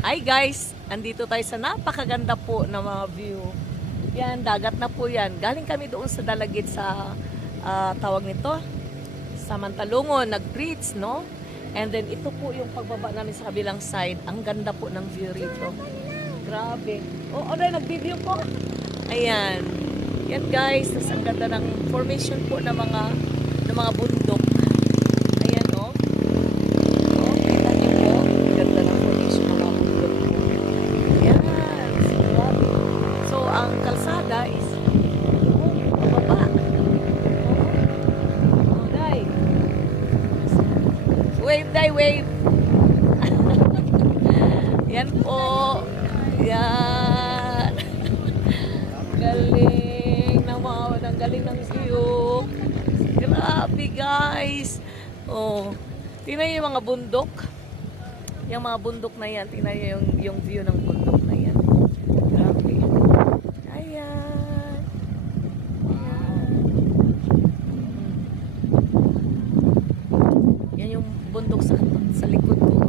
Hi guys! Andito tayo sa napakaganda po na mga view. Yan, dagat na po yan. Galing kami doon sa Dalagit sa tawag nito, sa Mantalungon, nag-bridge, no? And then ito po yung pagbaba namin sa kabilang side. Ang ganda po ng view rito. Grabe. Oh, nag-video po. Ayan. Yan guys, tas ang ganda ng formation po ng mga bundok. Ayan oh. Oh, kita niyo po. Ang ganda ng formation ng mga bundok po. Ayan. Grabe. So, ang kalsada is baba. Oh, day. Wave, day, wave. Yan po. Yan. Galing ng galing ng view. Grabe guys. Oh. Tingnan niyo yung mga bundok. Yung mga bundok na yan. Tingnan niyo yung view ng bundok na yan. Grabe. Ayan. Ayan. Yan yung bundok sa likod ko.